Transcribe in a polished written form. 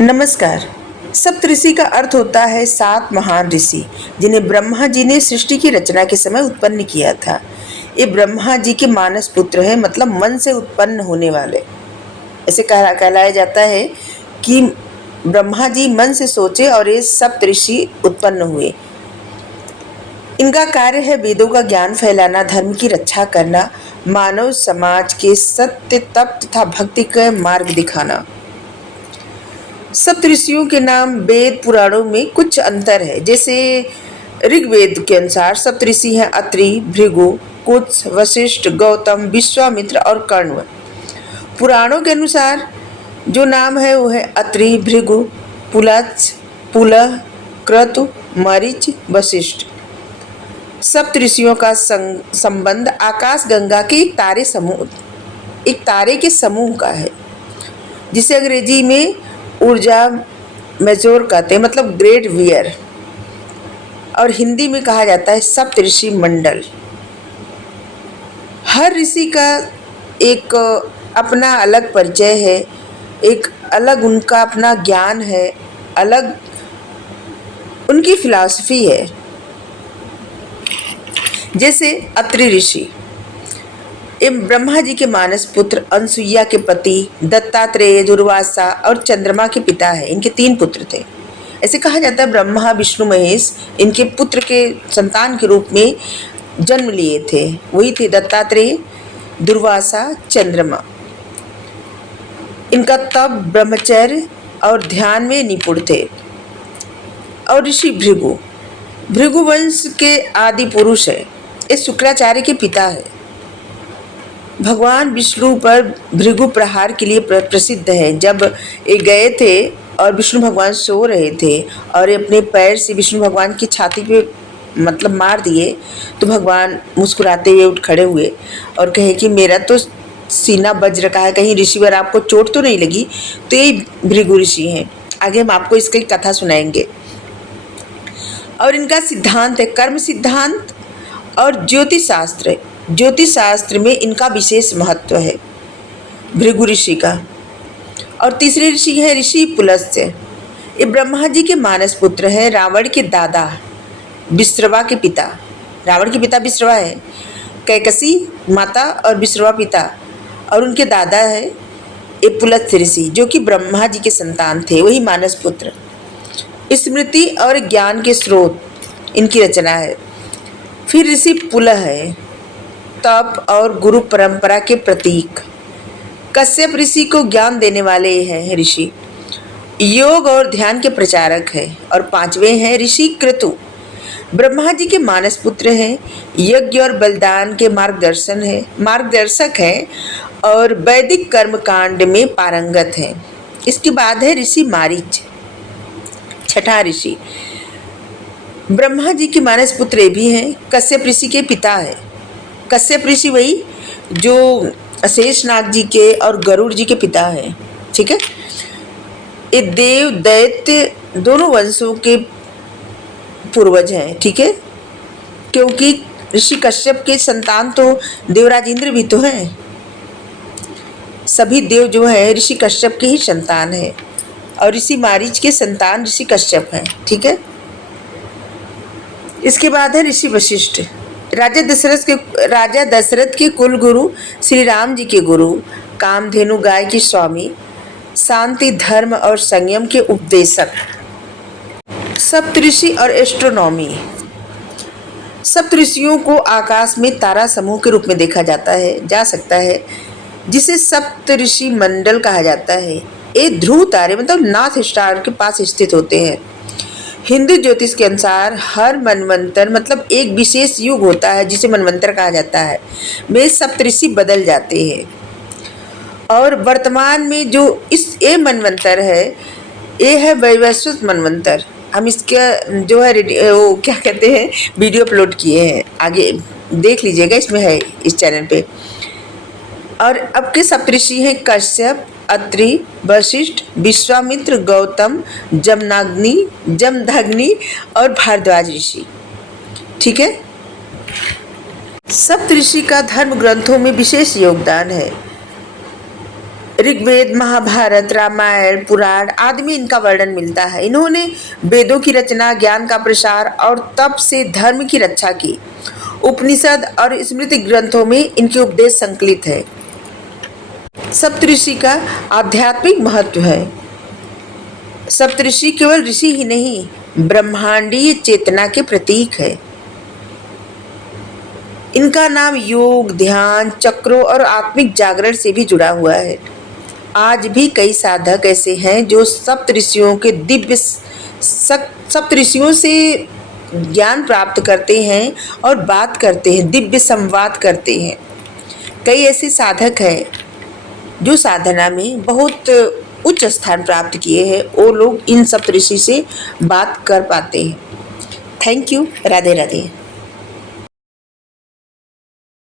नमस्कार। सप्तऋषि का अर्थ होता है सात महान ऋषि, जिन्हें ब्रह्मा जी ने सृष्टि की रचना के समय उत्पन्न किया था। ये ब्रह्मा जी के मानस पुत्र हैं, मतलब मन से उत्पन्न होने वाले। ऐसे कहलाया जाता है कि ब्रह्मा जी मन से सोचे और ये सप्तऋषि उत्पन्न हुए। इनका कार्य है वेदों का ज्ञान फैलाना, धर्म की रक्षा करना, मानव समाज के सत्य, तप तथा भक्ति का मार्ग दिखाना। सप्तऋषियों के नाम वेद पुराणों में कुछ अंतर है। जैसे ऋग्वेद के अनुसार सप्तऋषि हैं अत्रि, भृगु, कुत्स, वशिष्ठ, गौतम, विश्वामित्र और कण्व। पुराणों के अनुसार जो नाम है वो है अत्रि, भृगु, पुलत्स, पुलह, क्रतु, मरीच, वशिष्ठ। सप्तऋषियों का संबंध आकाश गंगा के एक तारे के समूह का है, जिसे अंग्रेजी में ऊर्जा मेजोर कहते हैं, मतलब ग्रेट वियर, और हिंदी में कहा जाता है सप्तऋषि मंडल। हर ऋषि का एक अपना अलग परिचय है, एक अलग उनका अपना ज्ञान है, अलग उनकी फिलॉसफी है। जैसे अत्रि ऋषि ब्रह्मा जी के मानस पुत्र, अनसुईया के पति, दत्तात्रेय, दुर्वासा और चंद्रमा के पिता है। इनके 3 पुत्र थे। ऐसे कहा जाता है ब्रह्मा, विष्णु, महेश इनके पुत्र के संतान के रूप में जन्म लिए थे। वही थे दत्तात्रेय, दुर्वासा, चंद्रमा। इनका तप, ब्रह्मचर्य और ध्यान में निपुण थे। और ऋषि भृगु वंश के आदि पुरुष है। ये शुक्राचार्य के पिता है। भगवान विष्णु पर भृगु प्रहार के लिए प्रसिद्ध है। जब ये गए थे और विष्णु भगवान सो रहे थे और अपने पैर से विष्णु भगवान की छाती पे मतलब मार दिए, तो भगवान मुस्कुराते हुए उठ खड़े हुए और कहे कि मेरा तो सीना बज रखा है, कहीं ऋषिवर आपको चोट तो नहीं लगी। तो ये भृगु ऋषि हैं। आगे हम आपको इसकी कथा सुनाएंगे। और इनका सिद्धांत है कर्म सिद्धांत और ज्योतिष शास्त्र। ज्योतिष शास्त्र में इनका विशेष महत्व है भृगु ऋषि का। और तीसरे ऋषि है ऋषि पुलस्त्य। ये ब्रह्मा जी के मानस पुत्र है, रावण के दादा, विश्रवा के पिता। रावण के पिता विश्रवा है, कैकसी माता और विश्रवा पिता, और उनके दादा है ये पुलस्त्य ऋषि, जो कि ब्रह्मा जी के संतान थे, वही मानस पुत्र। स्मृति और ज्ञान के स्रोत इनकी रचना है। फिर ऋषि पुलह है, तप और गुरु परंपरा के प्रतीक। कश्यप ऋषि को ज्ञान देने वाले हैं ऋषि। योग और ध्यान के प्रचारक है। और 5वें हैं ऋषि क्रतु। ब्रह्मा जी के मानस पुत्र हैं, यज्ञ और बलिदान के मार्गदर्शक हैं और वैदिक कर्म कांड में पारंगत हैं। इसके बाद है ऋषि मारीच, 6ठा ऋषि। ब्रह्मा जी के मानस पुत्र भी हैं, कश्यप ऋषि के पिता है। कश्यप ऋषि वही जो शेषनाग जी के और गरुड़ जी के पिता हैं। ठीक है। ये देव दैत्य दोनों वंशों के पूर्वज हैं। ठीक है, क्योंकि ऋषि कश्यप के संतान तो देवराज इंद्र भी तो हैं। सभी देव जो है ऋषि कश्यप के ही संतान है, और ऋषि मारीच के संतान ऋषि कश्यप हैं। ठीक है। इसके बाद है ऋषि वशिष्ठ। राजा दशरथ के कुल गुरु, श्री राम जी के गुरु, कामधेनु गाय की स्वामी, शांति, धर्म और संयम के उपदेशक। सप्तऋषि और एस्ट्रोनॉमी। सप्तऋषियों को आकाश में तारा समूह के रूप में देखा जा सकता है, जिसे सप्तऋषि मंडल कहा जाता है। ये ध्रुव तारे मतलब नॉर्थ स्टार के पास स्थित होते हैं। हिंदू ज्योतिष के अनुसार हर मनवंतर मतलब एक विशेष युग होता है, जिसे मनवंतर कहा जाता है, में सप्तऋषि बदल जाते हैं। और वर्तमान में जो ये मनवंतर है, ये है वैवस्वत मनवंतर। हम इसका जो है वो क्या कहते हैं वीडियो अपलोड किए हैं, आगे देख लीजिएगा, इसमें है इस चैनल पे। और अब के सप्तऋषि हैं कश्यप, अत्रि, वशिष्ठ, विश्वामित्र, गौतम, जमदग्नि और भारद्वाज ऋषि। ठीक है। सप्तऋषि का धर्म ग्रंथों में विशेष योगदान है। ऋग्वेद, महाभारत, रामायण, पुराण आदि में इनका वर्णन मिलता है। इन्होंने वेदों की रचना, ज्ञान का प्रसार और तप से धर्म की रक्षा की। उपनिषद और स्मृति ग्रंथों में इनके उपदेश संकलित है। सप्तऋषि का आध्यात्मिक महत्व है। सप्तऋषि केवल ऋषि ही नहीं, ब्रह्मांडीय चेतना के प्रतीक है। इनका नाम योग, ध्यान, चक्रों और आत्मिक जागरण से भी जुड़ा हुआ है। आज भी कई साधक ऐसे हैं जो सप्तऋषियों से ज्ञान प्राप्त करते हैं और बात करते हैं, दिव्य संवाद करते हैं। कई ऐसे साधक हैं जो साधना में बहुत उच्च स्थान प्राप्त किए हैं, वो लोग इन सप्तऋषि से बात कर पाते हैं। Thank you. राधे राधे।